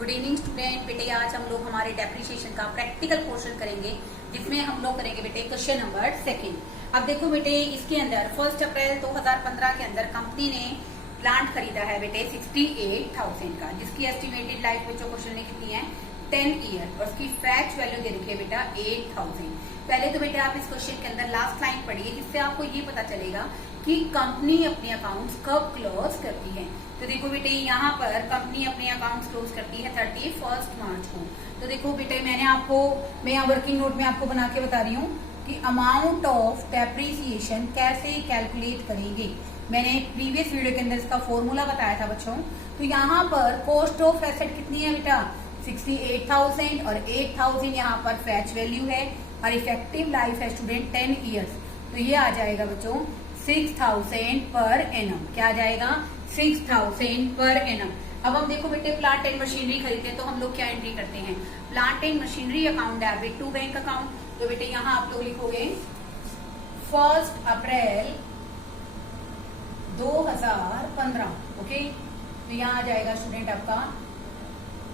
Good evening student. बेटे आज हम लोग हमारे डेप्रिसिएशन का प्रैक्टिकल पोर्शन करेंगे, जिसमें हम लोग करेंगे बेटे क्वेश्चन नंबर सेकंड। अब देखो बेटे, इसके अंदर 1 अप्रैल 2015 के अंदर कंपनी ने प्लांट खरीदा है बेटे 68,000 का, जिसकी एस्टिमेटेड लाइफ बच्चों क्वेश्चन ने कितनी है 10 ईयर, और उसकी फैक्ट वैल्यू दे रखी है बेटा 8,000। पहले तो बेटा आप इस क्वेश्चन के अंदर लास्ट लाइन पढ़िए, जिससे आपको ये पता चलेगा कि कंपनी अपने अकाउंट्स कब क्लोज करती है। तो देखो बेटे, यहाँ पर कंपनी अपने अकाउंट्स क्लोज करती है 31 मार्च को। तो देखो बेटे, मैं यहाँ वर्किंग नोट में आपको बना के बता रही हूँ कि अमाउंट ऑफ डेप्रिसिएशन कैसे कैलकुलेट करेंगे। मैंने प्रीवियस वीडियो के अंदर इसका फॉर्मूला बताया था बच्चों। तो यहाँ पर कॉस्ट ऑफ एसेट कितनी है बेटा 68,000, और 8,000 यहाँ पर फैच वैल्यू है, और इफेक्टिव लाइफ है स्टूडेंट 10 ईयर्स। तो ये आ जाएगा बच्चों 6,000 पर एनम। क्या आ जाएगा 6,000 पर एनम। अब हम देखो बेटे, प्लांट एंड मशीनरी खरीदते हैं तो हम लोग क्या एंट्री करते हैं, plant and machinery account debit to bank account. तो बेटे यहाँ आप लोग लिखोगे 1 अप्रैल 2015। ओके, तो यहाँ आ जाएगा स्टूडेंट आपका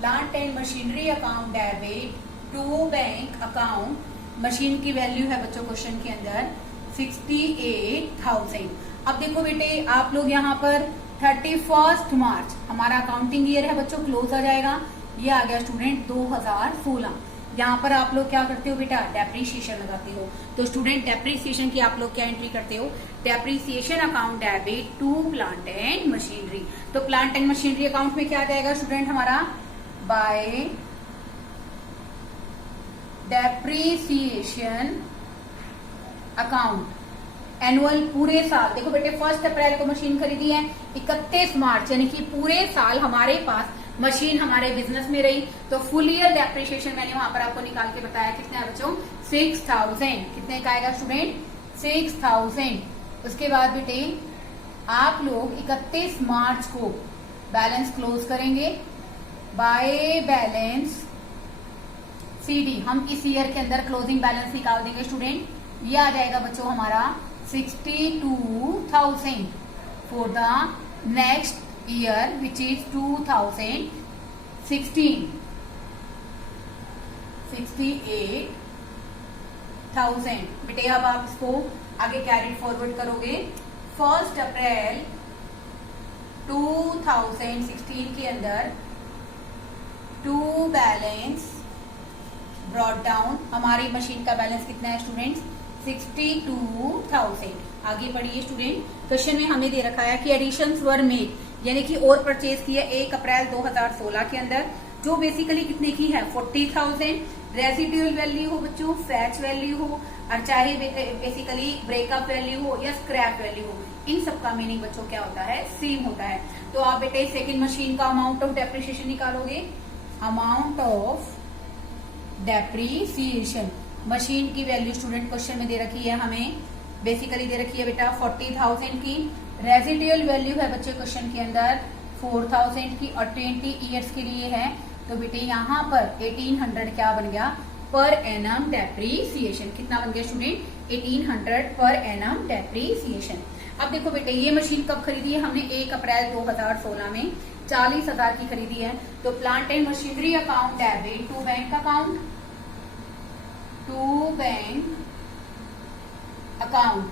plant and machinery account debit to bank account. Machine की वैल्यू है बच्चों क्वेश्चन के अंदर 68,000। अब देखो बेटे, आप लोग यहाँ पर 31 मार्च हमारा अकाउंटिंग ईयर है बच्चों, क्लोज आ जाएगा। ये आ गया स्टूडेंट 2016। यहाँ पर आप लोग क्या करते हो बेटा, डेप्रिसिएशन लगाते हो। तो स्टूडेंट डेप्रिसिएशन की आप लोग क्या एंट्री करते हो, depreciation account debit to plant and machinery. तो प्लांट एंड मशीनरी अकाउंट में क्या आ जाएगा स्टूडेंट हमारा, बाय डेप्रिसिएशन अकाउंट एनुअल, पूरे साल। देखो बेटे, 1 अप्रैल को मशीन खरीदी है, 31 मार्च यानी कि पूरे साल हमारे पास मशीन हमारे बिजनेस में रही। तो फुल ईयर डेप्रिसिएशन मैंने वहां पर आपको निकाल के बताया कितना है बच्चों 6,000। कितने का आएगा स्टूडेंट 6,000। उसके बाद बेटे आप लोग 31 मार्च को बैलेंस क्लोज करेंगे बाय बैलेंस सीडी। हम इस ईयर के अंदर क्लोजिंग बैलेंस निकाल देंगे स्टूडेंट। ये आ जाएगा बच्चों हमारा 62,000 for the next year which is 2016। 68,000। बेटे अब आप इसको आगे कैरी फॉरवर्ड करोगे। 1 अप्रैल 2016 के अंदर टू बैलेंस ब्रॉट डाउन, हमारी मशीन का बैलेंस कितना है स्टूडेंट्स 62,000। आगे पढ़िए स्टूडेंट, क्वेश्चन में हमें दे रखा है कि एडिशंस वर मेड, यानी कि और परचेज किया 1 अप्रैल 2016 के अंदर, जो बेसिकली कितने की है 40,000। रेसिडुअल वैल्यू हो बच्चों, फैच वैल्यू हो, और चाहे बेसिकली ब्रेकअप वैल्यू हो या स्क्रैप वैल्यू हो, इन सब का मीनिंग बच्चों क्या होता है, सेम होता है। तो आप बेटे सेकेंड मशीन का अमाउंट ऑफ डेप्रिसिएशन निकालोगे। अमाउंट ऑफ डेप्रिसिएशन, मशीन की वैल्यू स्टूडेंट क्वेश्चन में दे रखी है, हमें बेसिकली दे रखी है बेटा 40,000 की। रेसिडुअल वैल्यू है बच्चे क्वेश्चन के अंदर 4,000 की, और 20 ईयर्स के लिए है। तो बेटे यहाँ पर 1800 क्या बन गया पर एनम डेप्रिसिएशन। कितना बन गया स्टूडेंट 1800 पर एनम डेप्रिसिएशन। अब देखो बेटे, ये मशीन कब खरीदी है हमने 1 अप्रैल 2016 में 40,000 की खरीदी है। तो plant and machinery account debit to bank account, to bank account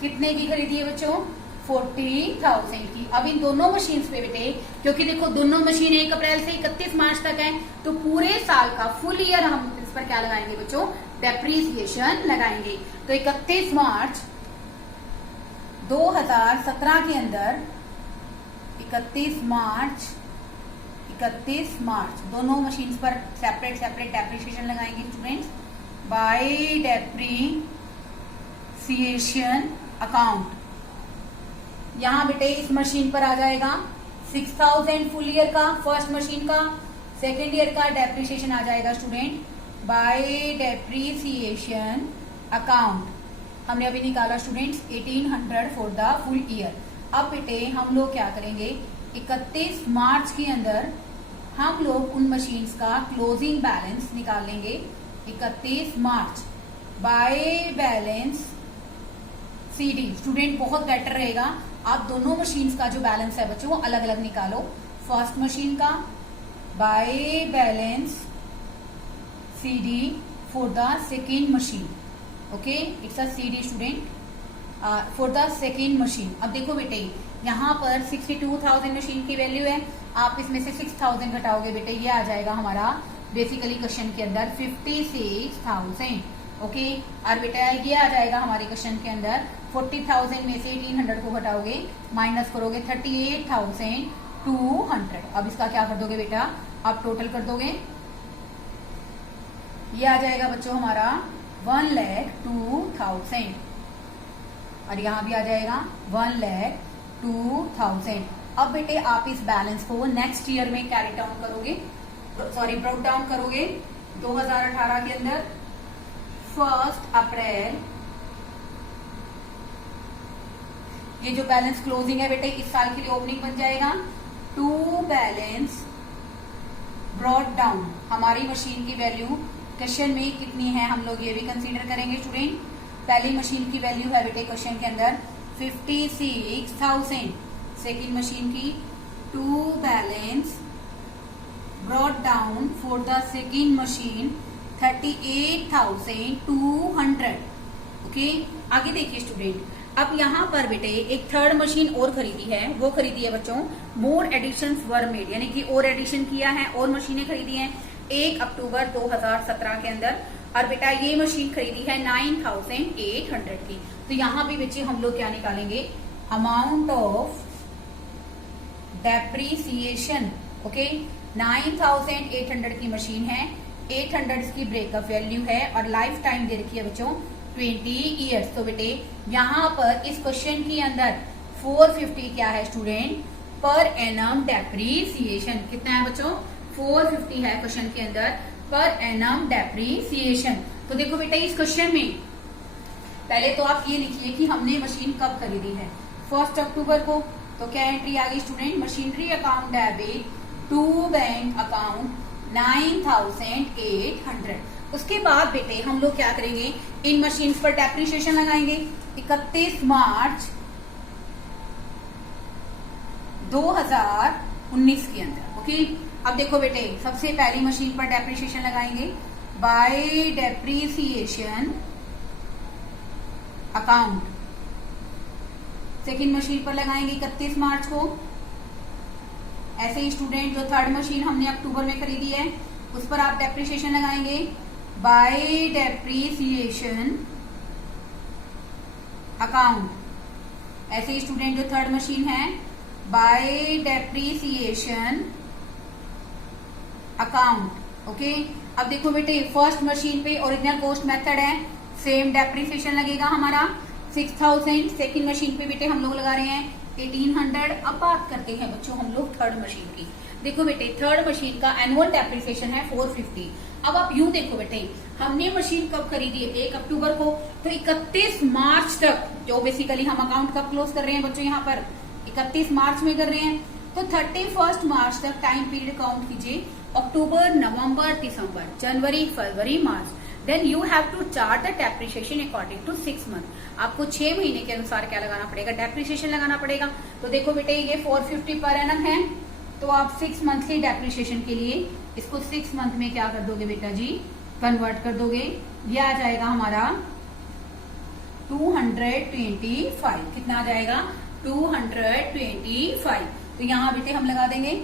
कितने की खरीदी है बच्चों 40,000 की। अब इन दोनों मशीन्स पे बेटे, क्योंकि देखो दोनों मशीन 1 अप्रैल से 31 मार्च तक है, तो पूरे साल का फुल ईयर हम इस पर क्या लगाएंगे बच्चों, डेप्रिसिएशन लगाएंगे। तो 31 मार्च 2017 के अंदर 31 मार्च दोनों मशीन्स पर सेपरेट डेप्रिसिएशन लगाएंगे स्टूडेंट्स बाय डेप्रिसिएशन अकाउंट। यहां बेटे इस मशीन पर आ जाएगा 6,000 फुल ईयर का फर्स्ट मशीन का, सेकेंड ईयर का डेप्रिसिएशन आ जाएगा स्टूडेंट बाय डेप्रिसिएशन अकाउंट। हमने अभी निकाला students 1800 for the full year. अब बेटे हम लोग क्या करेंगे, 31 मार्च के अंदर हम लोग उन मशीन्स का क्लोजिंग बैलेंस निकाल लेंगे। 31 मार्च बाय बैलेंस सीडी। स्टूडेंट बहुत बेटर रहेगा, आप दोनों मशीन्स का जो बैलेंस है बच्चों वो अलग अलग निकालो। फर्स्ट मशीन का by balance CD for the second machine. Okay, it's a CD student for the second machine. अब देखो बेटे यहाँ पर 62,000 मशीन की वैल्यू है, आप इसमें से 6,000 घटाओगे बेटे, ये आ जाएगा हमारा बेसिकली क्वेश्चन के अंदर 56,000. ओके, और बेटा ये आ जाएगा हमारे क्वेश्चन के अंदर 40,000 में से 1800 को घटाओगे, माइनस करोगे 38,200. अब इसका क्या कर दोगे बेटा, आप टोटल कर दोगे, ये आ जाएगा बच्चों हमारा 1,02,000 और यहाँ भी आ जाएगा 1,02,000. अब बेटे आप इस बैलेंस को नेक्स्ट ईयर में कैरी डाउन करोगे, सॉरी ब्रोक डाउन करोगे 2018 के अंदर 1 अप्रैल. ये जो बैलेंस क्लोजिंग है बेटे इस साल के लिए ओपनिंग बन जाएगा. टू बैलेंस ब्रॉट डाउन, हमारी मशीन की वैल्यू क्वेश्चन में कितनी है हम लोग ये भी कंसीडर करेंगे स्टूडेंट. पहली मशीन की वैल्यू है बेटे क्वेश्चन के अंदर 56,000. सेकेंड मशीन की to balance brought down for the second machine 38,200. Okay, आगे देखिए स्टूडेंट, अब यहाँ पर बेटे एक थर्ड मशीन और खरीदी है, वो खरीदी है बच्चों मोर एडिशंस वर मेड, यानी कि और एडिशन किया है और मशीनें खरीदी हैं 1 अक्टूबर 2017 के अंदर. और बेटा ये मशीन खरीदी है 9,800 की. तो यहाँ भी बच्चे हम लोग क्या निकालेंगे, अमाउंट ऑफ डेप्रीसिएशन. ओके, 9,800 की मशीन है, 800 की ब्रेकअप वैल्यू है और लाइफ टाइम दे रखी है बच्चों 20 ईयर्स. तो बेटे यहाँ पर इस क्वेश्चन के अंदर 450 क्या है स्टूडेंट, पर एनम डेप्रीसिएशन. कितना है बच्चों, 450 है क्वेश्चन के अंदर पर एनम डेप्रीसिएशन. तो देखो बेटा इस क्वेश्चन में पहले तो आप ये लिखिए कि हमने मशीन कब खरीदी है, 1 अक्टूबर को. तो क्या एंट्री आ गई student, machinery account debit to bank account 9,800. उसके बाद बेटे हम लोग क्या करेंगे, इन मशीन्स पर डेप्रीसिएशन लगाएंगे 31 मार्च 2019 के अंदर. ओके, अब देखो बेटे सबसे पहली मशीन पर डेप्रीसिएशन लगाएंगे by depreciation account. Second machine पर लगाएंगे 31 मार्च को. ऐसे ही स्टूडेंट जो थर्ड मशीन हमने अक्टूबर में खरीदी है उस पर आप डेप्रीसिएशन लगाएंगे बाय डेप्रीसिएशन अकाउंट. ऐसे ही स्टूडेंट जो थर्ड मशीन है बाय डेप्रीसिएशन अकाउंट. ओके, अब देखो बेटे फर्स्ट मशीन पे ओरिजिनल कॉस्ट मेथड है, सेम डेप्रीसिएशन लगेगा हमारा 6,000. सेकेंड मशीन पे बेटे हम लोग लगा रहे हैं 1,800. अब बात करते हैं बच्चों हम लोग थर्ड मशीन की. देखो बेटे थर्ड मशीन का एनुअल डेप्रीसिएशन है 450. अब आप यूं देखो बेटे हमने मशीन कब खरीदी है 1 अक्टूबर को, तो 31 मार्च तक, जो बेसिकली हम अकाउंट कब क्लोज कर रहे हैं बच्चों यहाँ पर 31 मार्च में कर रहे हैं, तो 31 मार्च तक टाइम पीरियड काउंट कीजिए. अक्टूबर, नवंबर, दिसंबर, जनवरी, फरवरी, मार्च. Then you have to chart the depreciation according to 6 month. आपको 6 महीने के अनुसार क्या लगाना पड़ेगा, डेप्रीसिएशन लगाना पड़ेगा. तो देखो बेटे ये 450 पर एनम है, तो आप 6 मंथली डेप्रीसिएशन के लिए इसको 6 मंथ में क्या कर दोगे बेटा जी, कन्वर्ट कर दोगे. ये आ जाएगा हमारा 225. कितना आ जाएगा 225. तो यहाँ बेटे हम लगा देंगे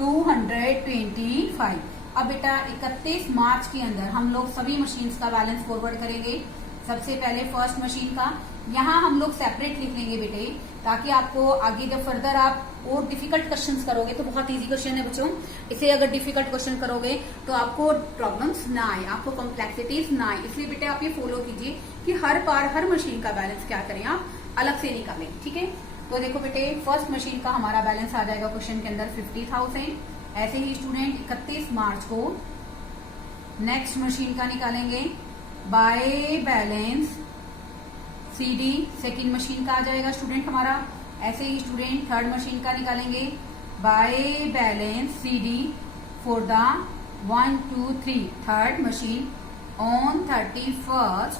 225. अब बेटा 31 मार्च के अंदर हम लोग सभी मशीन्स का बैलेंस फॉरवर्ड करेंगे. सबसे पहले फर्स्ट मशीन का यहाँ हम लोग सेपरेट लिख लेंगे बेटे, ताकि आपको आगे जब फर्दर आप और डिफिकल्ट क्वेश्चंस करोगे तो बहुत इजी क्वेश्चन है बच्चों, इसे अगर डिफिकल्ट क्वेश्चन करोगे तो आपको प्रॉब्लम्स ना आए, आपको कॉम्प्लेक्सिटीज ना आए. इसलिए बेटे आप ये फॉलो कीजिए कि हर बार हर मशीन का बैलेंस क्या करें आप अलग से निकालें. ठीक है, तो देखो बेटे फर्स्ट मशीन का हमारा बैलेंस आ जाएगा क्वेश्चन के अंदर 50,000. ऐसे ही स्टूडेंट 31 मार्च को नेक्स्ट मशीन का निकालेंगे by balance CD. Second machine का आ जाएगा स्टूडेंट हमारा. ऐसे ही स्टूडेंट थर्ड मशीन का निकालेंगे by balance CD for the 1, 2, 3 third machine on 31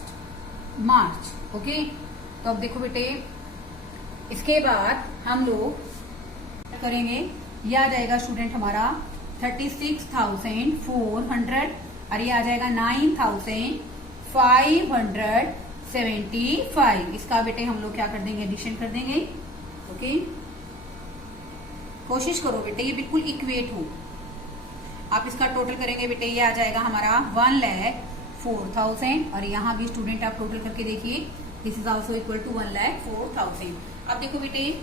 March. Okay, तो अब देखो बेटे इसके बाद हम लोग करेंगे, यह आ जाएगा स्टूडेंट हमारा 36,400 और ये आ जाएगा 9,575। इसका बेटे हम लोग क्या कर देंगे, एडिशन कर देंगे। ओके, कोशिश करो बेटे ये बिल्कुल इक्वेट हो। आप इसका टोटल करेंगे बेटे, ये आ जाएगा हमारा 1,04,000 और यहाँ भी स्टूडेंट आप टोटल करके देखिए, this is also equal to 1,04,000। अब देखो बेटे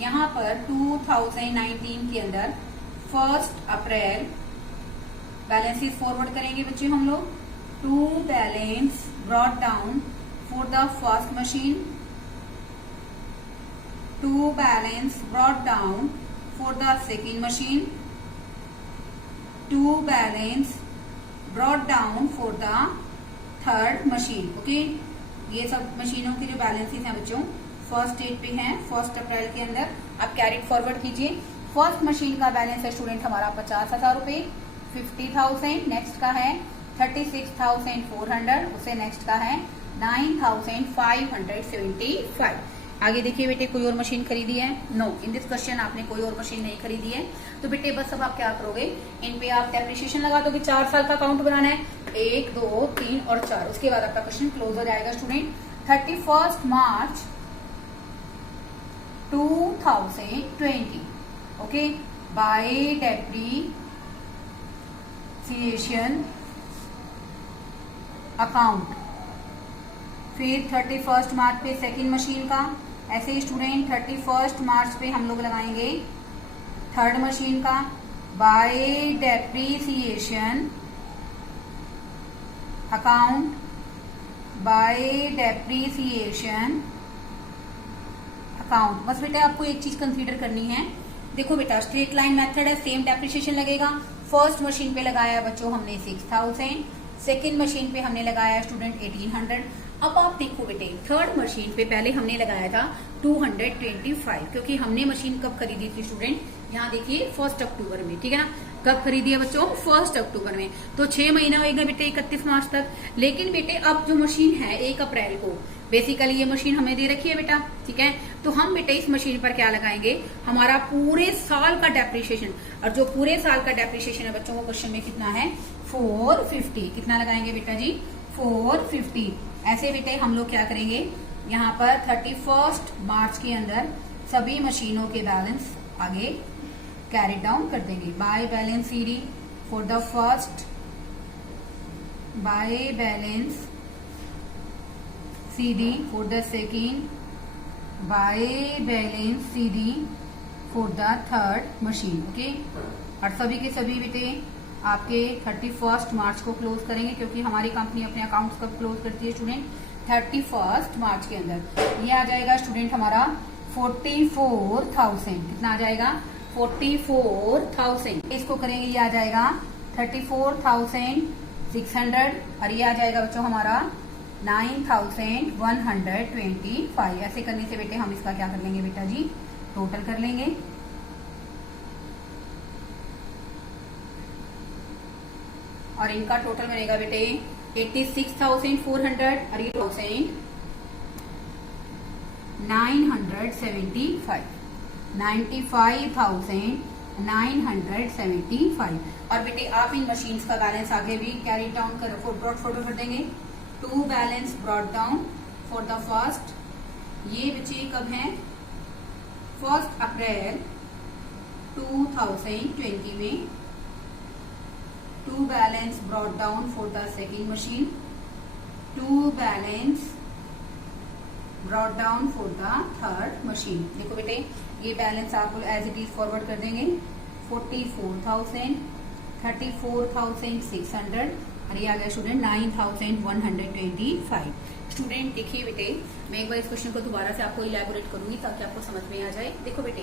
यहाँ पर 2019 के अंदर 1 अप्रैल बैलेंसेस फॉरवर्ड करेंगे बच्चे हम लोग। To balance brought down for the first machine, to balance brought down for the second machine, to balance brought down for the third machine. Okay, ये सब मशीनों के जो बैलेंसेस हैं बच्चों फर्स्ट डेट पे हैं, 1 अप्रैल के अंदर। आप कैरी फॉरवर्ड कीजिए। फर्स्ट मशीन का बैलेंस है स्टूडेंट हमारा 50,000 रुपए, 50,000। नेक्स्ट का है 36,400, उससे नेक्स्ट का है 9,575। आगे देखिए बेटे, कोई और मशीन खरीदी है? नो, इन दिस क्वेश्चन आपने कोई और मशीन नहीं खरीदी है। तो बेटे बस अब आप क्या करोगे, इन पे आप डेप्रिसिएशन लगा दोगे। 4 साल का अकाउंट बनाना है, 1, 2, 3 और 4। उसके बाद आपका क्वेश्चन क्लोज हो जाएगा स्टूडेंट। 31 मार्च 2020 ओके, बाय डेप्रिसिएशन अकाउंट। फिर 31 मार्च पे सेकेंड मशीन का, ऐसे ही स्टूडेंट 31 मार्च पे हम लोग लगाएंगे थर्ड मशीन का, bye depreciation account, bye depreciation account. बस बेटा आपको एक चीज कंसीडर करनी है। देखो बेटा स्ट्रेट लाइन मेथड है, सेम डेप्रिसिएशन लगेगा। फर्स्ट मशीन पे लगाया बच्चों हमने 6,000, सेकेंड मशीन पे हमने लगाया स्टूडेंट 1,800। अब आप देखो बेटे थर्ड मशीन पे पहले हमने लगाया था 225, क्योंकि हमने मशीन कब खरीदी थी स्टूडेंट, यहाँ देखिए 1 अक्टूबर में, ठीक है ना। कब खरीदी है बच्चों? 1 अक्टूबर में। तो 6 महीना होगा बेटे 31 मार्च तक। लेकिन बेटे अब जो मशीन है 1 अप्रैल को, बेसिकली ये मशीन हमें दे रखी है बेटा, ठीक है। तो हम बेटे इस मशीन पर क्या लगाएंगे, हमारा पूरे साल का डेप्रिसिएशन। और जो पूरे साल का डेप्रिसिएशन है बच्चों को क्वेश्चन में कितना है, 450। कितना लगाएंगे बेटा जी? 450। ऐसे बेटे हम लोग क्या करेंगे, यहाँ पर 31 मार्च के अंदर सभी मशीनों के बैलेंस आगे कैरी डाउन कर देंगे। By balance CD for the first, by balance CD for the second, by balance CD for the third machine. Okay, और सभी के सभी बेटे आपके 31 मार्च को क्लोज करेंगे, क्योंकि हमारी कंपनी अपने अकाउंट्स कब क्लोज करती है स्टूडेंट, 31 मार्च के अंदर। ये आ जाएगा स्टूडेंट हमारा 44,000। कितना आ जाएगा? 44,000। इसको करेंगे, ये आ जाएगा 34,600 और ये आ जाएगा बच्चों हमारा 9,125। ऐसे करने से बेटे हम इसका क्या कर लेंगे बेटा जी, टोटल कर लेंगे। और इनका टोटल बनेगा बेटे 86,400 और ये 975, 95,975। और बेटे आप इन मशीन्स का बैलेंस आगे भी कैरी डाउन कर फोटो कर देंगे। To balance brought down for the first, ये बच्चे कब है, 1 अप्रैल 2020 में। To balance brought down for the second machine, to balance brought down for the third machine. देखो बेटे ये बैलेंस आप एज इट इज फॉरवर्ड कर देंगे। 44,000, 34,600 और ये आ गया स्टूडेंट 9,125। स्टूडेंट देखिए बेटे, मैं एक बार इस क्वेश्चन को दोबारा से आपको इलैबोरेट करूंगी ताकि आपको समझ में आ जाए। देखो बेटे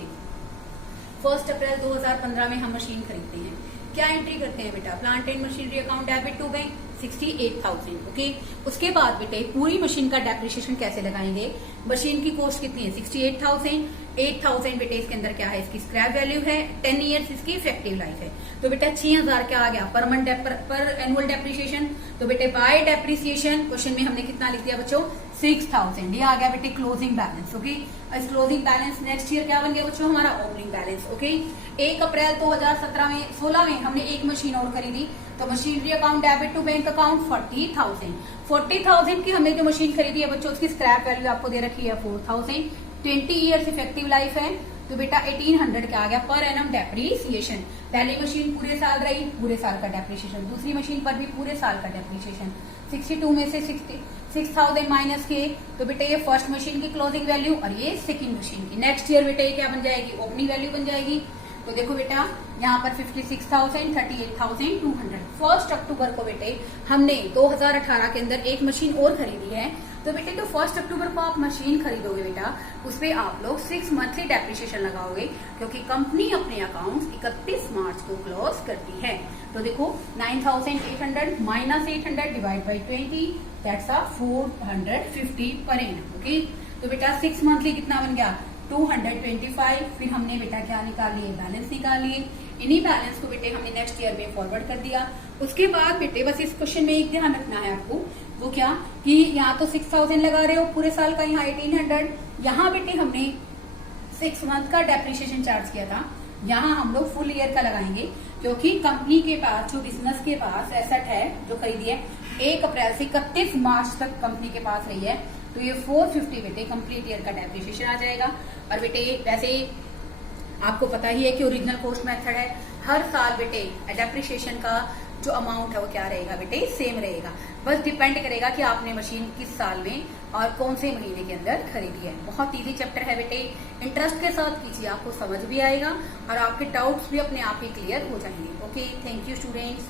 1 अप्रैल 2015 में हम मशीन खरीदते हैं, क्या एंट्री करते हैं बेटा, plant and machinery account debit to bank 68,000। Okay, उसके बाद बेटे पूरी मशीन का डेप्रिसिएशन कैसे लगाएंगे, मशीन की कॉस्ट कितनी है 68,000, 8,000 बेटे इसके अंदर क्या है, इसकी स्क्रैप वैल्यू है, 10 ईयर्स इसकी इफेक्टिव लाइफ है। तो बेटा 6,000 क्या आ गया पर मंथ पर एनुअल डेप्रिसिएशन। तो बेटे बाय डेप्रिसिएशन क्वेश्चन में हमने कितना लिख दिया बच्चों, 6000। ये आ गया बेटे क्लोजिंग बैलेंस। ओके, इस क्लोजिंग बैलेंस नेक्स्ट ईयर क्या बन गया बच्चों, हमारा ओपनिंग बैलेंस। ओके, 1 अप्रैल 2017 में 16 में हमने एक मशीन और खरीदी, तो machinery account debit to bank account 40,000। 40,000 की हमने जो मशीन खरीदी है बच्चों, उसकी स्क्रैप वैल्यू आपको दे रखी है 4000। 20 ईयर्स इफेक्टिव लाइफ है, तो बेटा 1800 क्या आ गया पर एनम डेप्रीसिएशन। पहली मशीन पूरे साल रही, पूरे साल का डेप्रीसिएशन, दूसरी मशीन पर भी पूरे साल का डेप्रीसिएशन। 62 में से 6000 माइनस किए, तो बेटा ये फर्स्ट मशीन की क्लोजिंग वैल्यू और ये सेकंड मशीन की। नेक्स्ट ईयर बेटा ये क्या बन जाएगी, ओपनिंग वैल्यू बन जाएगी। तो देखो बेटा यहाँ पर 56,000, 38,200। 1 अक्टूबर को बेटे हमने 2018 के अंदर एक मशीन और खरीदी है, तो बेटे तो 1 अक्टूबर को आप मशीन खरीदोगे बेटा, उस पे आप लोग 6 मंथली डेप्रिसिएशन लगाओगे, क्योंकि कंपनी अपने अकाउंट्स 31 मार्च को क्लोज करती है। तो देखो 9,800 minus 800 divide by 20, that's 450 per annum. Okay, तो बेटा 6 मंथली कितना बन गया 225। फिर हमने बेटा क्या निकाल लिए, बैलेंस निकाल लिए। इन्हीं बैलेंस को बेटे हमने नेक्स्ट ईयर में फॉरवर्ड कर दिया। उसके बाद बेटे बस इस क्वेश्चन में एक ध्यान रखना है आपको, वो क्या कि यहाँ तो 6000 लगा रहे हो पूरे साल का, यहाँ 1800। यहाँ बेटे हमने 6 मंथ का डेप्रिसिएशन चार्ज किया था, यहाँ हम लोग फुल ईयर का लगाएंगे, क्योंकि कंपनी के पास जो बिजनेस के पास एसेट है जो खरीदी है 1 अप्रैल से 31 मार्च तक कंपनी के पास रही है, तो ये 450 बेटे कंप्लीट ईयर का डेप्रिसिएशन आ जाएगा। और बेटे वैसे आपको पता ही है कि ओरिजिनल कॉस्ट मेथड है, हर साल बेटे डेप्रिसिएशन का जो अमाउंट है वो क्या रहेगा बेटे, सेम रहेगा। बस डिपेंड करेगा कि आपने मशीन किस साल में और कौन से महीने के अंदर खरीदी है। बहुत इजी चैप्टर है बेटे, इंटरेस्ट के साथ कीजिए, आपको समझ भी आएगा और आपके डाउट्स भी अपने आप ही क्लियर हो जाएंगे। Okay, thank you students.